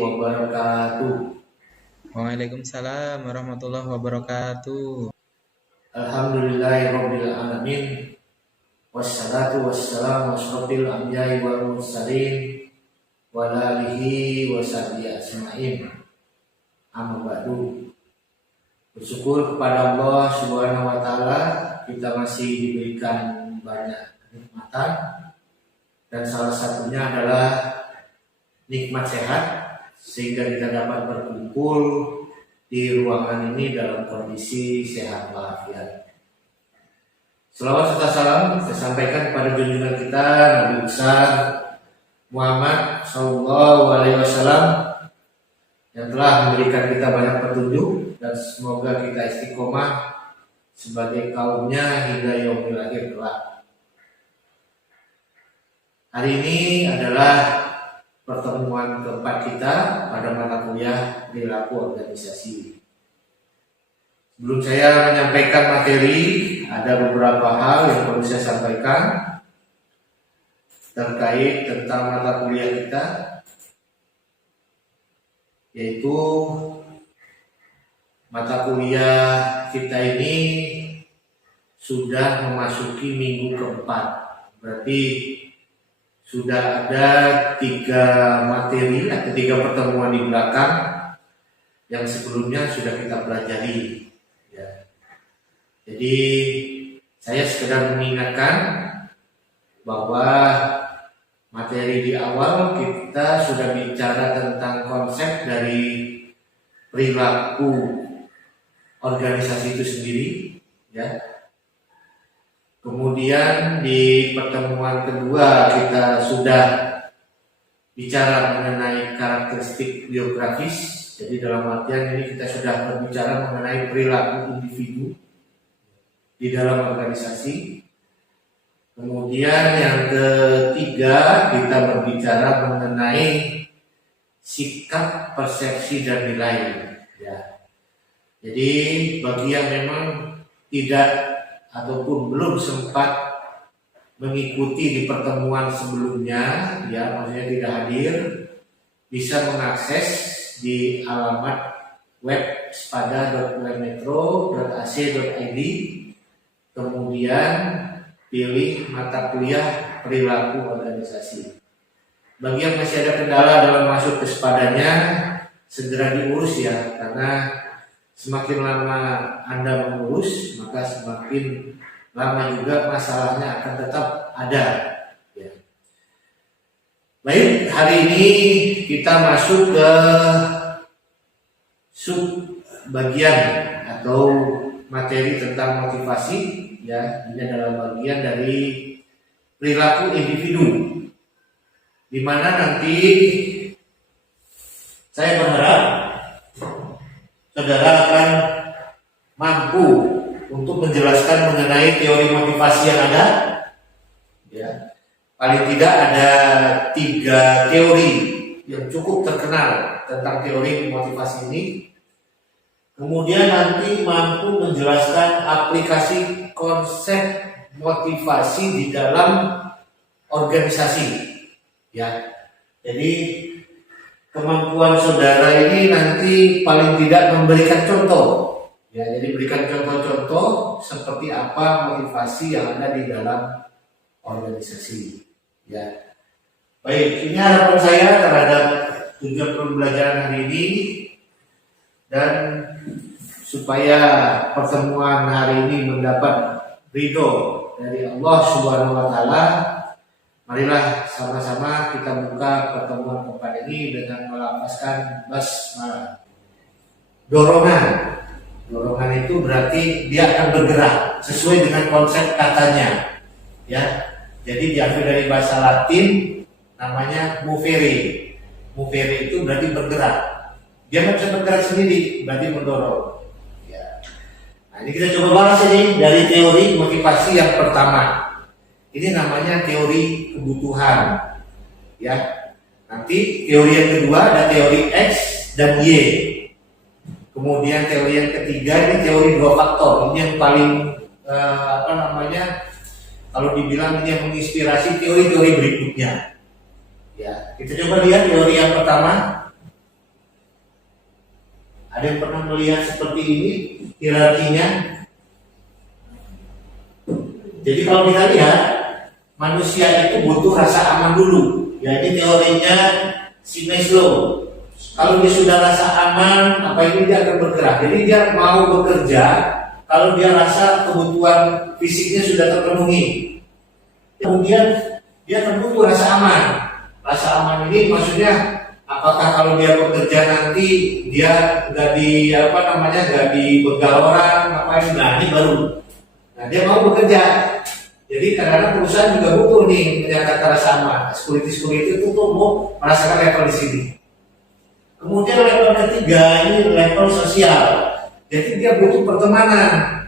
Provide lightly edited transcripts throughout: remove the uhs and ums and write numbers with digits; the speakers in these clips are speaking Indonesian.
wabarakatuh. Waalaikumsalam warahmatullahi wabarakatuh. Alhamdulillahirabbil alamin. Wassalatu wassalamu asyrofil anbiya'i wal mursalin wa alihi wa sahbihi ajmain. Amma ba'du. Bersyukur kepada Allah Subhanahu wa taala, kita masih diberikan banyak kenikmatan dan salah satunya adalah nikmat sehat sehingga kita dapat berkumpul di ruangan ini dalam kondisi sehat walafiat. Selawat serta salam saya sampaikan kepada junjungan kita Nabi besar Muhammad Sallallahu Alaihi Wasallam yang telah memberikan kita banyak petunjuk, dan semoga kita istiqomah sebagai kaumnya hingga yaumil akhir kelak. Hari ini adalah pertemuan keempat kita pada mata kuliah perilaku organisasi. Sebelum saya menyampaikan materi, ada beberapa hal yang perlu saya sampaikan terkait tentang mata kuliah kita, yaitu mata kuliah kita ini sudah memasuki minggu keempat. Berarti sudah ada 3 materi atau 3 pertemuan di belakang yang sebelumnya sudah kita pelajari. Ya. Jadi saya sekedar mengingatkan bahwa materi di awal kita sudah bicara tentang konsep dari perilaku organisasi itu sendiri, ya. Kemudian di pertemuan kedua kita sudah bicara mengenai karakteristik biografis. Jadi dalam artian ini kita sudah berbicara mengenai perilaku individu di dalam organisasi. Kemudian yang ketiga kita berbicara mengenai sikap, persepsi, dan nilai. Ya. Jadi bagi yang memang tidak ataupun belum sempat mengikuti di pertemuan sebelumnya, ya maksudnya tidak hadir, bisa mengakses di alamat web spada.unmetro.ac.id, kemudian pilih mata kuliah perilaku organisasi. Bagi yang masih ada kendala dalam masuk ke spadanya, segera diurus ya, karena semakin lama Anda mengurus, maka semakin lama juga masalahnya akan tetap ada. Ya. Baik, hari ini kita masuk ke sub bagian atau materi tentang motivasi. Ya, ini adalah bagian dari perilaku individu, di mana nanti saya berharap saudara akan mampu untuk menjelaskan mengenai teori motivasi yang ada. Ya, paling tidak ada 3 teori yang cukup terkenal tentang teori motivasi ini. Kemudian nanti mampu menjelaskan aplikasi konsep motivasi di dalam organisasi. Ya, jadi kemampuan saudara ini nanti paling tidak memberikan contoh. Ya, jadi berikan contoh-contoh seperti apa motivasi yang ada di dalam organisasi. Ya. Baik, ini harapan saya terhadap tujuan pembelajaran hari ini, dan supaya pertemuan hari ini mendapat ridho dari Allah Subhanahu wa taala, marilah sama-sama kita buka pertemuan keempat ini dengan melafazkan basmalah. Dorongan itu berarti dia akan bergerak sesuai dengan konsep katanya. Ya. Jadi diambil dari bahasa Latin namanya movere. Movere itu berarti bergerak. Dia nggak bisa bergerak sendiri, berarti mendorong. Ya. Nah, ini kita coba bahas ini dari teori motivasi yang pertama. Ini namanya teori kebutuhan. Ya. Nanti teori yang kedua ada teori X dan Y. Kemudian teori yang ketiga ini teori 2 faktor. Ini yang paling kalau dibilang ini yang menginspirasi teori-teori berikutnya. Ya, kita coba lihat teori yang pertama. Ada yang pernah melihat seperti ini hierarkinya? Jadi kalau kita lihat, manusia itu butuh rasa aman dulu. Ya, ini teorinya si Maslow. Kalau dia sudah rasa aman, apa ini dia akan bergerak. Jadi dia mau bekerja kalau dia rasa kebutuhan fisiknya sudah terpenuhi. Kemudian dia akan butuh rasa aman. Rasa aman ini maksudnya apakah kalau dia bekerja nanti dia nggak dibegal orang, ngapain? Nah ini baru. Nah dia mau bekerja. Jadi kadang-kadang perusahaan juga butuh nih menyatakan rasa aman. Security itu tuh mau merasakan level di sini. Kemudian level ketiga ini level sosial. Jadi dia butuh pertemanan.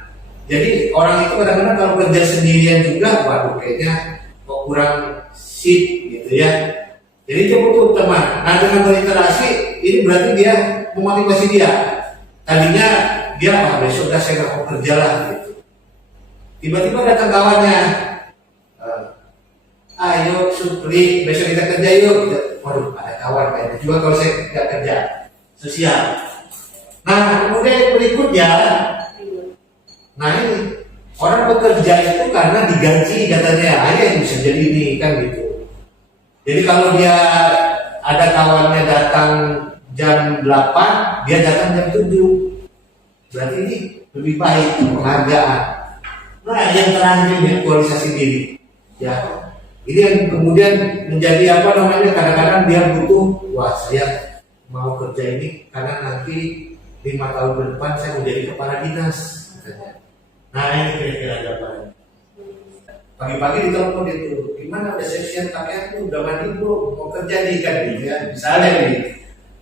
Jadi orang itu kadang-kadang kalau kerja sendirian juga, waduh kayaknya kok kurang sip gitu ya. Jadi dia butuh teman. Nah dengan berinteraksi ini berarti dia memotivasi dia. Tadinya dia besok udah saya nggak mau kerja lah gitu. Tiba-tiba datang kawannya, ayo Supri besok kita kerja yuk. Waduh ada kawan kayaknya juga kalau saya nggak kerja sosial. Nah kemudian berikutnya, nah ini orang bekerja itu karena digaji katanya, yang bisa jadi ini kan gitu. Jadi kalau dia ada kawannya datang jam 8, dia datang jam 7. Berarti ini lebih baik penghargaan. Nah yang terakhir ini aktualisasi diri. Ya, ini yang kemudian menjadi kadang-kadang dia butuh, wah saya mau kerja ini karena nanti 5 tahun ke depan saya mau jadi kepala dinas. Nah ini kira-kira gambarannya. Pagi-pagi ditelepon itu, gimana udah siap-siap pakaian tuh, udah mandi belum, mau kerja nih kan gitu ya, misalnya nih.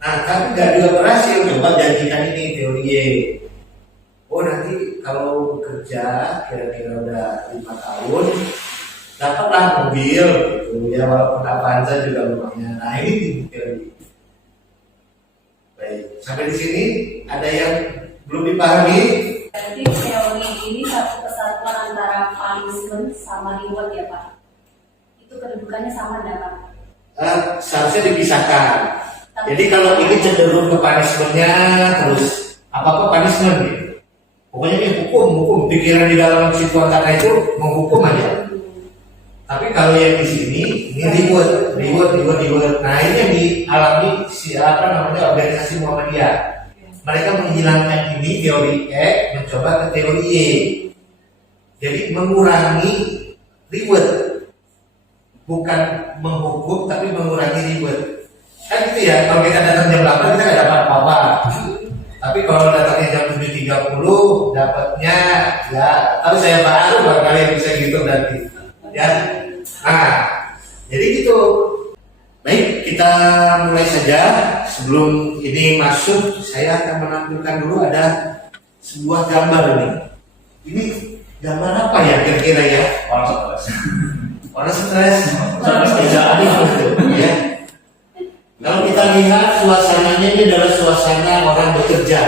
Nah tapi nggak juga berhasil, coba janjikan ini teori Y. Oh nanti kalau bekerja kira-kira udah 5 tahun, dapatlah mobil gitu ya, walaupun Avanza juga lumayan. Nah ini teori. Baik, sampai di sini ada yang belum dipahami? Jadi teori ini satu kesatuan antara punishment sama reward ya Pak? Itu kedudukannya sama enggak Pak? Seharusnya dipisahkan. Jadi kalau ini cenderung ke punishment-nya terus apa punishment gitu. Pokoknya ini hukum, pikiran di dalam situasi kata itu menghukum aja. Tapi kalau yang di sini ini reward. Nah ini yang dialami organisasi Muhammadiyah. Mereka menghilangkan ini teori E, mencoba ke teori Y. Jadi mengurangi reward, bukan menghukum tapi mengurangi reward. Kan gitu ya, kalau kita datang jam 8 kita nggak dapat apa-apa. Tapi kalau datangnya jam 7.30 dapatnya ya, tahu saya baru barangkali yang bisa gitu nanti. Ya, nah jadi gitu. Baik, kita mulai saja. Sebelum ini masuk, saya akan menampilkan dulu ada sebuah gambar ini. Ini gambar apa ya kira-kira ya? Orang stres. Ya. Kalau kita lihat suasananya ini adalah suasana orang bekerja.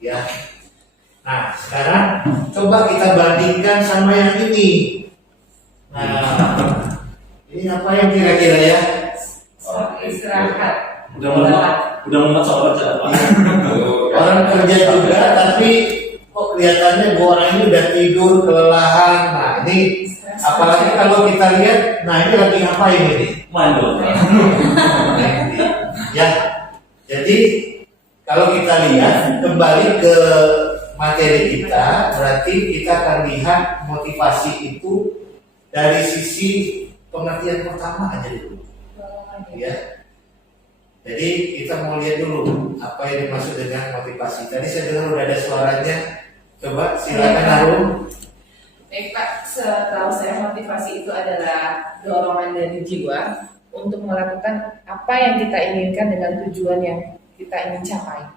Ya. Nah, sekarang coba kita bandingkan sama yang ini. Nah, ini apa yang kira-kira ya? Istirahat. Udah mumet soal kerja Pak. Orang kerja juga tapi kok kelihatannya bahwa orang ini udah tidur kelelahan. Nah ini apalagi kalau kita lihat, nah ini lagi ngapain ini? Main dong. Ya, jadi kalau kita lihat kembali ke materi kita, berarti kita akan lihat motivasi itu dari sisi pengertian pertama aja dulu. Ya. Jadi kita mau lihat dulu apa yang dimaksud dengan motivasi. Tadi saya dengar udah ada suaranya. Coba silakan Harum. Baik Pak, setahu saya motivasi itu adalah dorongan dari jiwa untuk melakukan apa yang kita inginkan dengan tujuan yang kita ingin capai.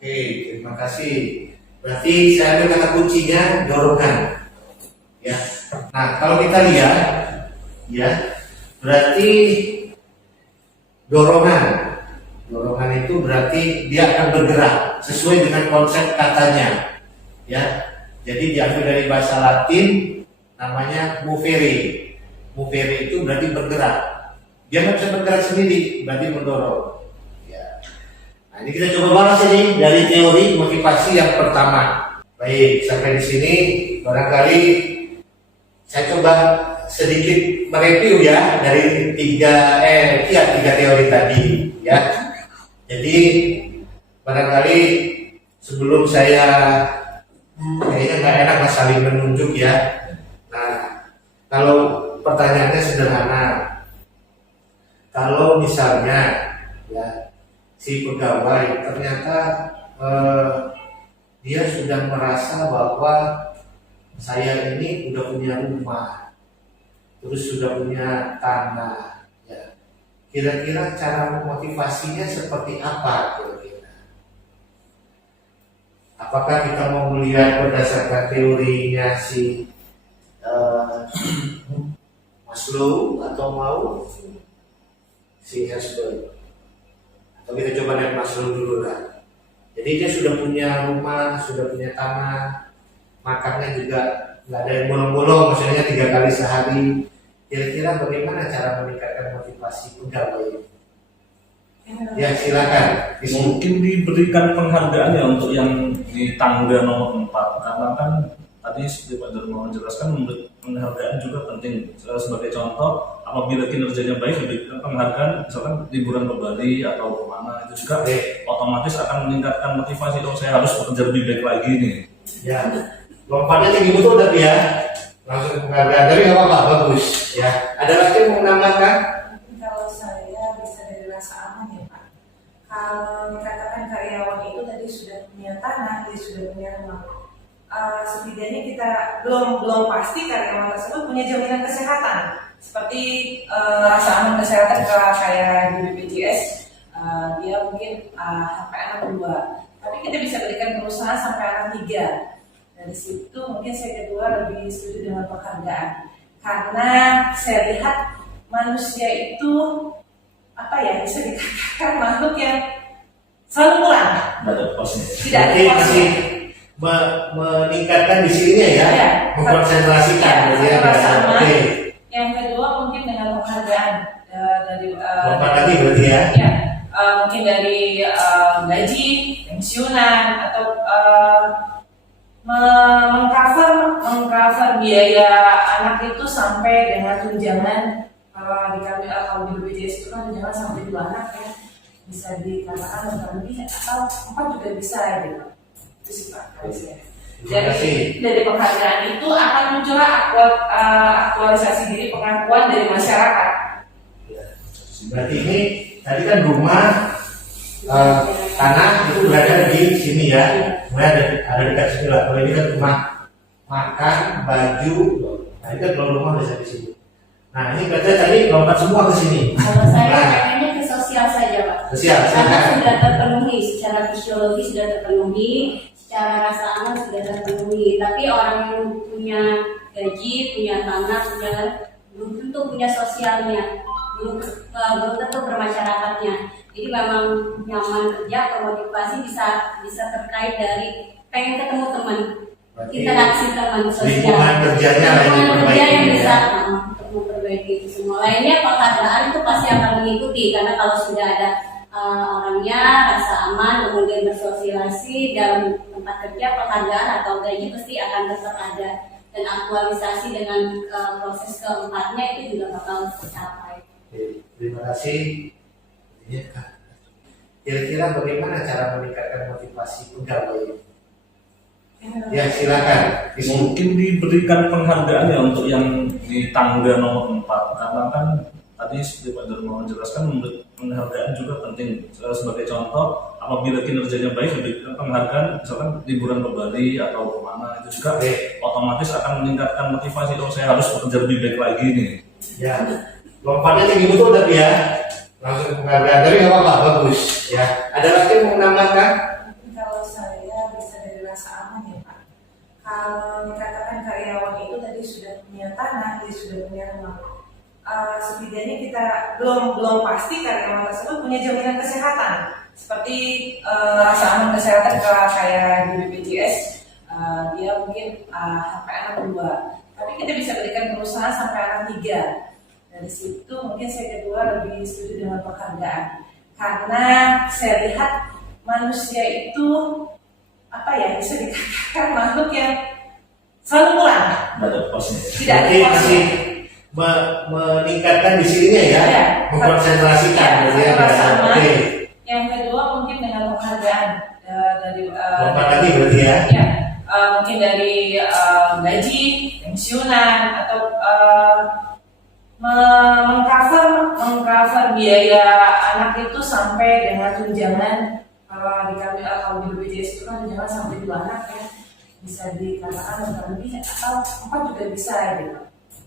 Oke, terima kasih. Berarti saya ambil kata kuncinya dorongan. Ya. Nah, kalau kita lihat, ya, berarti dorongan itu berarti dia akan bergerak sesuai dengan konsep katanya. Ya, jadi diambil dari bahasa Latin namanya movere. Movere itu berarti bergerak. Dia nggak bisa bergerak sendiri, berarti mendorong. Ya. Nah, ini kita coba bahas ini dari teori motivasi yang pertama. Baik, sampai di sini barangkali saya coba sedikit mereview ya dari tiga teori tadi ya. Jadi barangkali sebelum saya kayaknya nggak enak lah saling menunjuk ya. Nah, kalau pertanyaannya sederhana, kalau misalnya ya si pegawai ternyata dia sudah merasa bahwa saya ini udah punya rumah, terus sudah punya tanah, ya. Kira-kira cara motivasinya seperti apa kira-kira? Apakah kita mau melihat berdasarkan teorinya si Maslow atau mau si Herzberg? Atau kita coba lihat Maslow dulu lah. Jadi dia sudah punya rumah, sudah punya tanah, makannya juga nggak ada yang bolong-bolong, maksudnya 3 kali sehari. Kira-kira bagaimana cara meningkatkan motivasi pegawai? Ya silakan. Mungkin diberikan penghargaan ya untuk yang di tangga nomor 4, karena kan tadi seperti Pak Darmawan menjelaskan, memberi penghargaan juga penting. Sebagai contoh, apabila kinerjanya baik, diberikan penghargaan, misalkan liburan ke Bali atau kemana, itu juga otomatis akan meningkatkan motivasi. Oh, saya harus bekerja lebih baik lagi nih. Ya, lompatnya tinggi betul tapi ya, langsung penghargaan dari nggak apa-apa, bagus. Ya, ada lagi yang mau menambahkan? Kalau saya bisa dari rasa aman ya Pak. Kalau dikatakan karyawan itu tadi sudah punya tanah, dia sudah punya rumah. Setidaknya kita belum pasti karyawan tersebut punya jaminan kesehatan. Seperti rasa aman kesehatan kalau kayak di BPJS, dia mungkin sampai anak 2. Tapi kita bisa berikan perusahaan sampai anak 3. Dari situ mungkin saya kedua lebih setuju dengan penghargaan. Karena saya lihat manusia itu bisa dikatakan makhluk yang selalu kurang. Nggak ada posnya. Tidak ada posnya. Meningkatkan di sininya ya, mengkonsentrasikan. Ya, rasa aman. Yang kedua mungkin dengan penghargaan dari lompat lagi berarti ya. Ya, mungkin dari gaji, pensiunan atau mengcover biaya anak itu sampai dengan tunjangan. Kalau di BPJS itu kan tunjangan sampai 2 anak ya, bisa dikatakan lebih atau 4 juga bisa gitu. Itu sih Pak. Dari penghargaan itu akan muncul aktualisasi diri, pengakuan dari masyarakat. Berarti ini tadi kan rumah, tanah itu berada di sini ya, kemudian ada dekat sini lah. Kalau ini kan rumah, makan, baju, nah itu kalau rumah bisa di sini. Nah ini berarti tadi lompat semua ke sini. Kalau saya pengennya ke sosial saja Pak. Sosial, karena sudah terpenuhi, secara fisiologi sudah terpenuhi, secara rasa aman sudah terpenuhi. Tapi orang yang punya gaji, punya tanah, belum tentu punya sosialnya, belum tentu bermasyarakatnya. Jadi memang nyaman kerja, termotivasi bisa terkait dari pengen ketemu teman, interaksi teman sosial, lingkungan kerjanya yang bisa untuk memperbaiki itu semua. Lainnya penghargaan itu pasti akan mengikuti, karena kalau sudah ada orangnya rasa aman, kemudian bersosialisasi dalam tempat kerja, penghargaan atau gaji pasti akan tetap ada, dan aktualisasi dengan proses keempatnya itu juga bakal tercapai. Terima kasih. Kira-kira bagaimana cara meningkatkan motivasi pegawai? Ya silakan. Mungkin diberikan penghargaan ya untuk yang di tangga nomor 4, karena kan tadi seperti Pak Darmawan menjelaskan, memberi penghargaan juga penting. Sebagai contoh, apabila kinerjanya baik, diberikan penghargaan, misalkan liburan ke Bali atau kemana, itu juga otomatis akan meningkatkan motivasi. Oh, saya harus bekerja lebih baik lagi nih. Ya, lompatnya tinggi betul tapi ya, langsung penghargaan dari nggak apa-apa, bagus. Ya, ada lagi yang mau menambahkan? Kalau saya bisa dari rasa aman ya Pak. Kalau dikatakan karyawan itu tadi sudah punya tanah, dia sudah punya rumah. Setidaknya kita belum pasti karyawan tersebut punya jaminan kesehatan. Seperti rasa aman kesehatan kalau kayak di BPJS, dia mungkin sampai anak 2. Tapi kita bisa berikan perusahaan sampai anak 3. Dari situ mungkin saya kedua lebih setuju dengan penghargaan. Karena saya lihat manusia itu apa ya, bisa dikatakan makhluk yang selalu kurang, Nggak ada posnya. tidak ada Berarti porsi. masih meningkatkan di sininya ya, Ya. mengkonsentrasikan Ya, berarti ya. sama-sama. Oke, Yang kedua mungkin dengan penghargaan dari lompat lagi berarti ya. ya, mungkin dari gaji, pensiunan atau mengcover biaya anak itu sampai dengan tunjangan. Kalau di BPJS itu kan tunjangan sampai 2 anak ya, bisa dikatakan lebih atau 4 juga bisa gitu.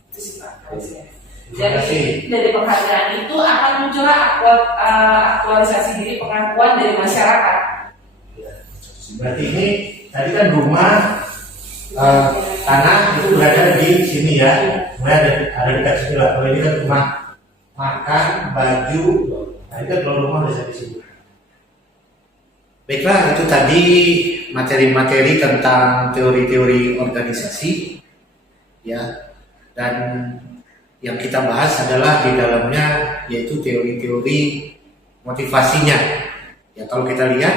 Itu sih Pak kalau saya. Terima kasih. Dari penghargaan itu akan muncul aktualisasi diri, pengakuan dari masyarakat. Berarti ini tadi kan rumah, tanah itu berada di sini ya, kemudian ada dekat sini lah. Kalau ini kan rumah makan, baju, nah itu kan kalau rumah bisa di sini. Baiklah, itu tadi materi-materi tentang teori-teori organisasi, ya. Dan yang kita bahas adalah di dalamnya yaitu teori-teori motivasinya. Ya, kalau kita lihat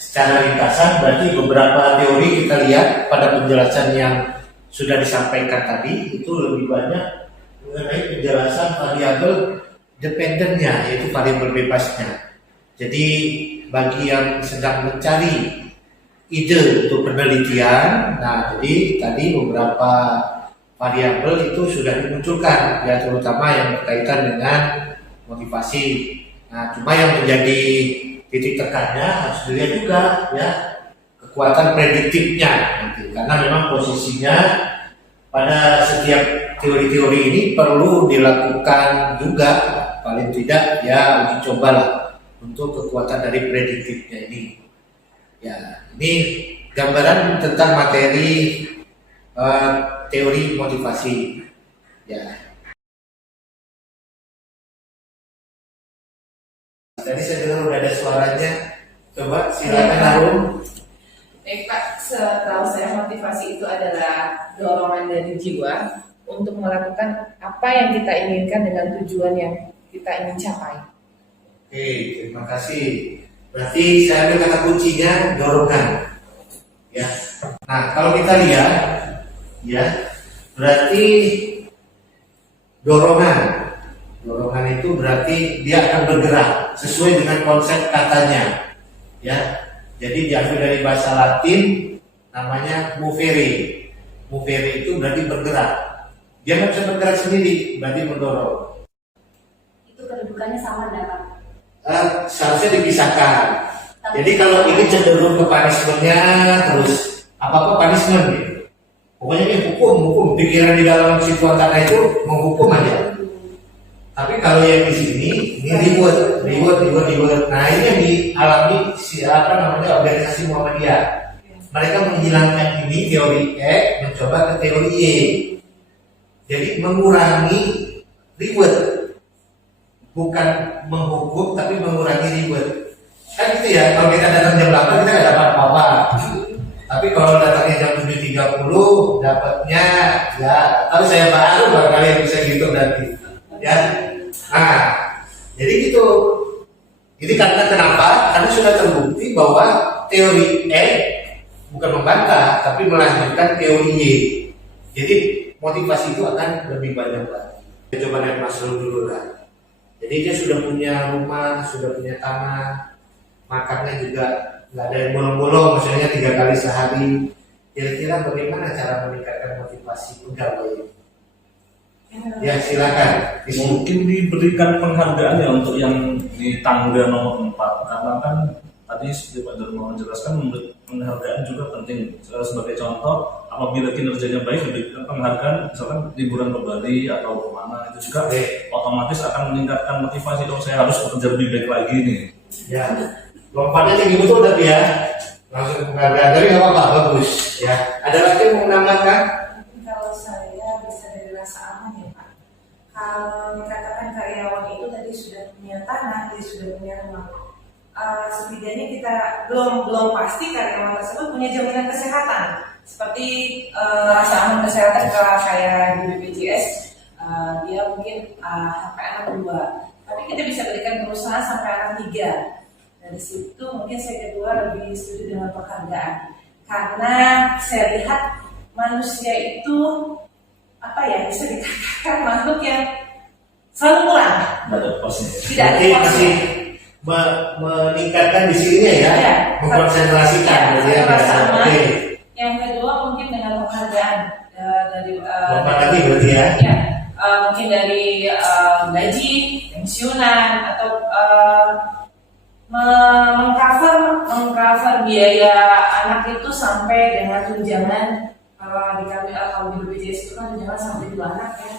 secara ringkasan berarti beberapa teori kita lihat pada penjelasan yang sudah disampaikan tadi itu lebih banyak mengenai penjelasan variabel dependennya, yaitu variabel bebasnya. Jadi bagi yang sedang mencari ide untuk penelitian, nah jadi tadi beberapa variabel itu sudah dimunculkan, ya terutama yang berkaitan dengan motivasi. Nah, cuma yang menjadi titik tekannya harus dilihat juga ya kekuatan prediktifnya nanti. Karena memang posisinya pada setiap teori-teori ini perlu dilakukan juga paling tidak ya uji coba lah untuk kekuatan dari prediktifnya ini. Ya, ini gambaran tentang materi teori motivasi. Ya. Tadi saya dengar udah ada suaranya. Coba silakan Harum. Baik Pak, setahu saya motivasi itu adalah dorongan dari jiwa untuk melakukan apa yang kita inginkan dengan tujuan yang kita ingin capai. Oke, terima kasih. Berarti saya ambil kata kuncinya dorongan. Ya. Nah, kalau kita lihat, ya, berarti dorongan itu berarti dia akan bergerak sesuai dengan konsep katanya. Ya. Jadi diambil dari bahasa Latin namanya movere. Movere itu berarti bergerak. Dia nggak bisa bergerak sendiri, berarti mendorong. Itu kedudukannya sama dengan Seharusnya dipisahkan. Jadi kalau ini cenderung ke punishment-nya terus apa punishment gitu. Pokoknya ini hukum pikiran di dalam situasi tanah itu menghukum aja. Tapi kalau yang di sini ini reward. Nah ini yang dialami organisasi Muhammadiyah. Mereka menghilangkan ini teori E, mencoba ke teori Y. Jadi mengurangi reward, bukan menghukum tapi mengurangi reward. Kan gitu ya. Kalau kita datang jam 8 kita nggak dapat apa-apa. Tapi kalau datangnya jam 7.30 dapatnya ya. Tapi saya baru barangkali yang bisa gitu nanti. Ya. Nah, jadi gitu. Ini karena kenapa? Karena sudah terbukti bahwa teori E bukan membantah, tapi melanjutkan teori Y. Jadi motivasi itu akan lebih banyak lagi. Kita coba lihat Mas Rul dulu lah. Jadi dia sudah punya rumah, sudah punya tanah, makannya juga nggak ada yang bolong-bolong, maksudnya 3 kali sehari. Kira-kira bagaimana cara meningkatkan motivasi pegawai? Ya silakan. Mungkin diberikan penghargaan ya untuk yang di tangga nomor 4, karena kan tadi seperti Pak Darmawan menjelaskan penghargaan juga penting. Sebagai contoh, apabila kinerjanya baik diberikan penghargaan, misalkan liburan ke Bali atau kemana, itu juga otomatis akan meningkatkan motivasi. Dong saya harus bekerja lebih baik lagi nih. Ya, lompatnya tinggi betul tapi ya langsung penghargaan dari nggak apa-apa, bagus. Ya, ada lagi yang mau menambahkan? Kalau saya bisa dari rasa aman ya Pak. Kalau dikatakan karyawan itu tadi sudah punya tanah, dia sudah punya rumah. Setidaknya kita belum pasti karyawan tersebut punya jaminan kesehatan. Seperti rasa aman kesehatan kalau saya di BPJS, dia mungkin sampai anak 2. Tapi kita bisa berikan perusahaan sampai anak 3. Dan Dari situ mungkin saya kedua lebih setuju dengan penghargaan, karena saya lihat manusia itu apa ya, bisa dikatakan makhluk yang selalu kurang, Nggak ada posnya. tidak ada Berarti porsi. masih meningkatkan di sininya ya, Iya. mengkonsentrasikan Iya, berarti ya. satu rasa aman. Oke, Yang kedua mungkin dengan penghargaan dari lompat lagi berarti ya. ya, mungkin dari gaji, pensiunan, atau mengcover biaya anak itu sampai dengan tunjangan. Kalau di kami kalau di BPJS itu kan tunjangan sampai 2 anak ya,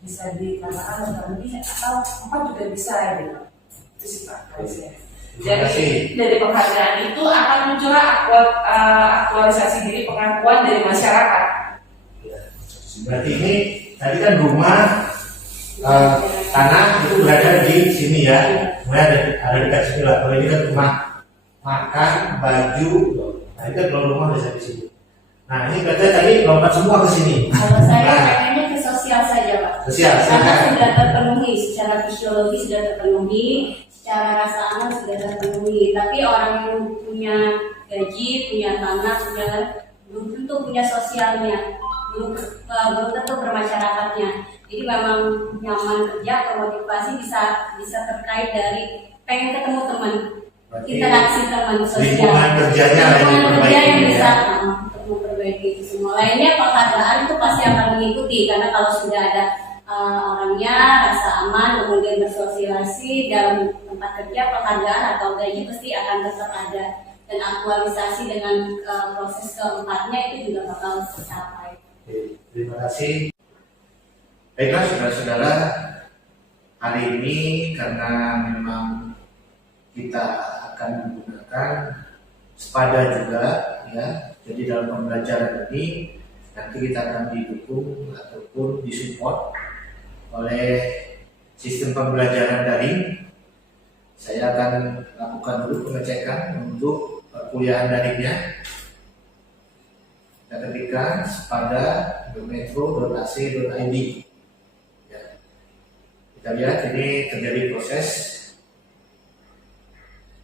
bisa dikatakan lebih atau 4 juga bisa ya gitu. Itu sih Pak kalau saya. Terima kasih. Dari penghargaan itu akan muncul aktualisasi diri, pengakuan dari masyarakat. Berarti ini tadi kan rumah, tanah itu berada di sini ya, kemudian ada dekat sini lah. Kalau ini kan rumah makan, baju, nah itu kalau rumah bisa di sini. Nah ini berarti tadi lompat semua ke sini. Kalau saya Nah, pengennya ke sosial saja, Pak. Sosial, Karena silakan. sudah terpenuhi, secara fisiologi sudah terpenuhi, secara rasa aman sudah terpenuhi. Tapi orang yang punya gaji, punya tanah, belum tentu punya sosialnya, belum tentu bermasyarakatnya. Jadi memang nyaman kerja, termotivasi bisa terkait dari pengen ketemu teman, Berarti interaksi teman sosial. lingkungan kerjanya yang Lingkungan kerja diperbaiki yang ya. bisa untuk memperbaiki itu semua. Lainnya penghargaan itu pasti akan mengikuti, karena kalau sudah ada orangnya rasa aman, kemudian bersosialisasi dalam tempat kerja, penghargaan atau gaji pasti akan tetap ada, dan aktualisasi dengan proses keempatnya itu juga bakal tercapai. Oke, terima kasih. Baiklah saudara-saudara, hari ini karena memang kita akan menggunakan Spada juga ya, jadi dalam pembelajaran ini nanti kita akan didukung ataupun disupport oleh sistem pembelajaran daring. Saya akan lakukan dulu pengecekan untuk perkuliahan daringnya. Kita ketikkan spada.metro.ac.id. Ya. Kita lihat ini terjadi proses.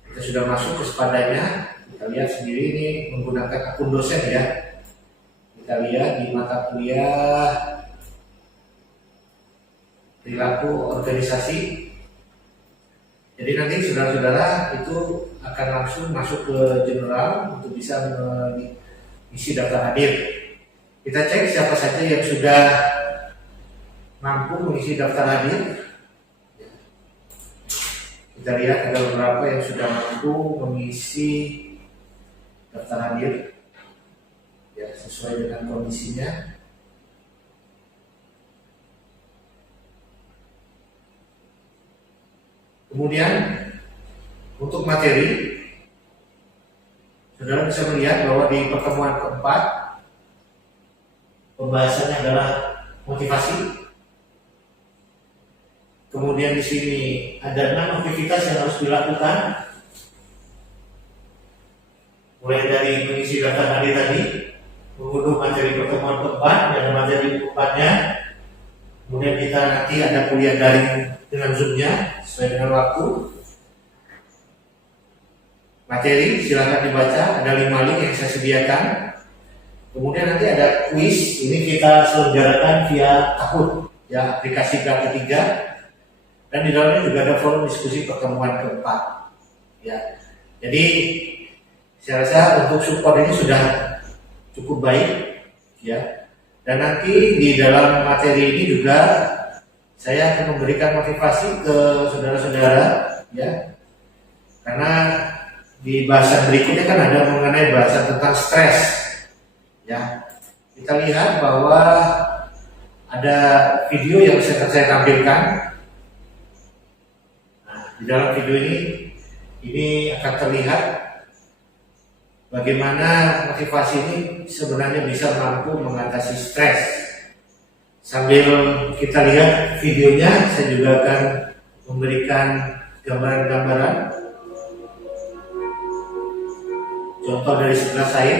Kita sudah masuk ke Spadanya. Kita lihat sendiri ini menggunakan akun dosen ya. Kita lihat di mata kuliah perilaku organisasi. Jadi nanti saudara-saudara itu akan langsung masuk ke general untuk bisa mengisi daftar hadir. Kita cek siapa saja yang sudah mampu mengisi daftar hadir. Kita lihat ada beberapa yang sudah mampu mengisi daftar hadir ya, sesuai dengan kondisinya. Kemudian untuk materi, saudara bisa melihat bahwa di pertemuan keempat pembahasannya adalah motivasi. Kemudian di sini ada 6 aktivitas yang harus dilakukan, mulai dari mengisi daftar hadir tadi, mengunduh materi pertemuan keempat dan materi keempatnya. Kemudian kita nanti ada kuliah daring dengan Zoom-nya sesuai dengan waktu. Materi silakan dibaca, ada 5 link yang saya sediakan. Kemudian nanti ada kuis, ini kita selenggarakan via Kahoot, ya, aplikasi K3. Dan di dalamnya juga ada forum diskusi pertemuan keempat. Ya, jadi saya rasa untuk support ini sudah cukup baik, ya. Dan nanti di dalam materi ini juga saya akan memberikan motivasi ke saudara-saudara, ya. Karena di bahasan berikutnya kan ada mengenai bahasan tentang stres, ya. Kita lihat bahwa ada video yang saya tampilkan. Nah, di dalam video ini akan terlihat bagaimana motivasi ini sebenarnya bisa mampu mengatasi stres. Sambil kita lihat videonya, saya juga akan memberikan gambaran-gambaran. Contoh dari sebelah saya.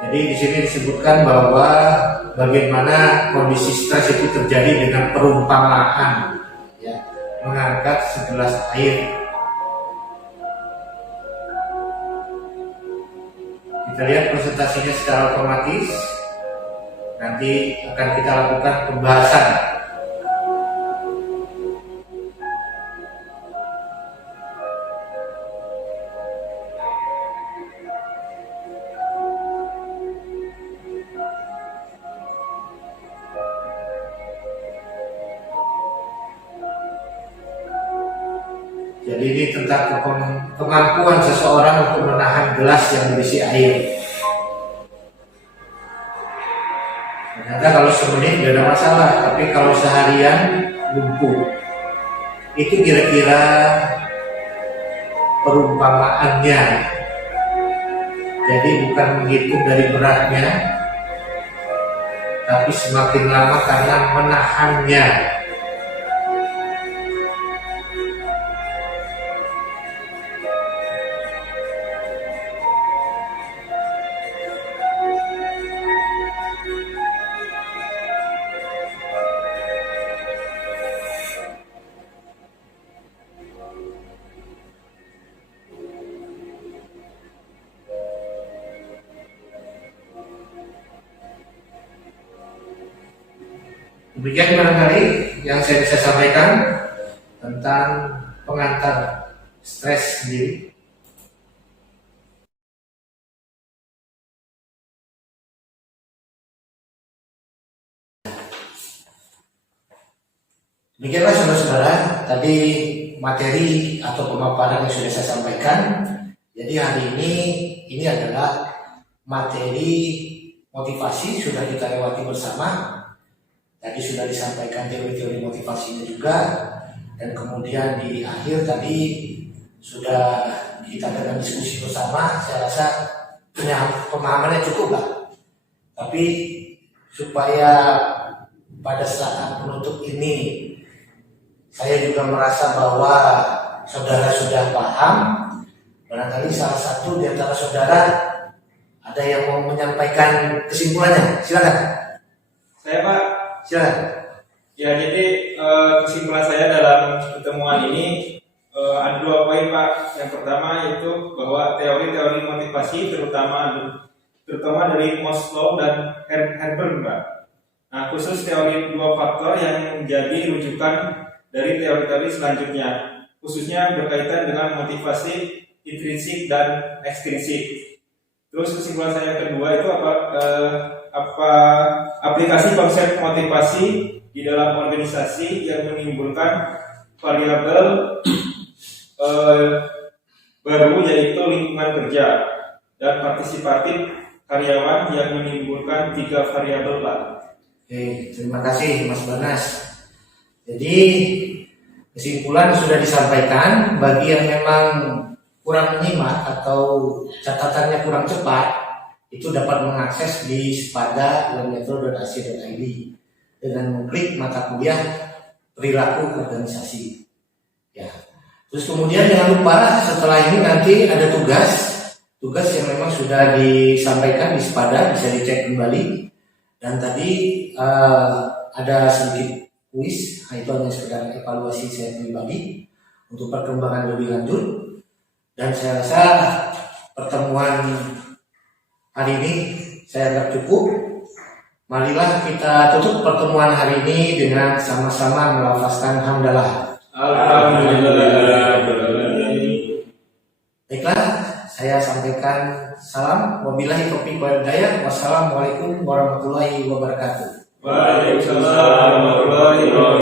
Jadi di sini disebutkan bahwa bagaimana kondisi stres itu terjadi dengan perumpamaan. Ya. mengangkat segelas air. Kita lihat presentasinya secara otomatis. Nanti akan kita lakukan pembahasan. Jadi ini tentang kemampuan seseorang untuk menahan gelas yang berisi air. Ternyata kalau semenit tidak ada masalah, tapi kalau seharian lumpuh. Itu kira-kira perumpamaannya. Jadi bukan menghitung dari beratnya, tapi semakin lama karena menahannya. Demikian barangkali yang saya bisa sampaikan tentang pengantar stres sendiri. Demikianlah saudara-saudara, tadi materi atau pemaparan yang sudah saya sampaikan. Jadi hari ini adalah materi motivasi, sudah kita lewati bersama. Tadi sudah disampaikan teori-teori motivasinya juga, dan kemudian di akhir tadi sudah kita dengan diskusi bersama. Saya rasa pemahamannya cukup lah. Tapi supaya pada saat penutup ini saya juga merasa bahwa saudara sudah paham, barangkali salah satu di antara saudara ada yang mau menyampaikan kesimpulannya. Silakan. Saya Pak. Silakan. Ya, jadi kesimpulan saya dalam pertemuan ini ada 2 poin Pak. Yang pertama yaitu bahwa teori-teori motivasi terutama dari Maslow dan Herber Pak. Nah, khusus teori 2 faktor yang menjadi rujukan dari teori-teori selanjutnya, khususnya berkaitan dengan motivasi intrinsik dan ekstrinsik. Terus kesimpulan saya yang kedua itu aplikasi konsep motivasi di dalam organisasi yang menimbulkan variabel baru, yaitu lingkungan kerja dan partisipatif karyawan yang menimbulkan 3 variabel Pak. Oke, terima kasih Mas Banas. Jadi kesimpulan sudah disampaikan. Bagi yang memang kurang menyimak atau catatannya kurang cepat, itu dapat mengakses di spada.metro.ac.id dengan mengklik mata kuliah perilaku organisasi. Ya. Terus kemudian jangan lupa setelah ini nanti ada tugas yang memang sudah disampaikan di Spada, bisa dicek kembali. Dan tadi ada sedikit kuis, itu hanya sekedar evaluasi saya pribadi untuk perkembangan lebih lanjut. Dan saya rasa pertemuan hari ini saya anggap cukup. Marilah kita tutup pertemuan hari ini dengan sama-sama melafazkan hamdalah. Alhamdulillah. Baiklah, saya sampaikan salam. Wabillahi taufiq wal hidayah. Wassalamualaikum warahmatullahi wabarakatuh. Waalaikumsalam warahmatullahi wabarakatuh.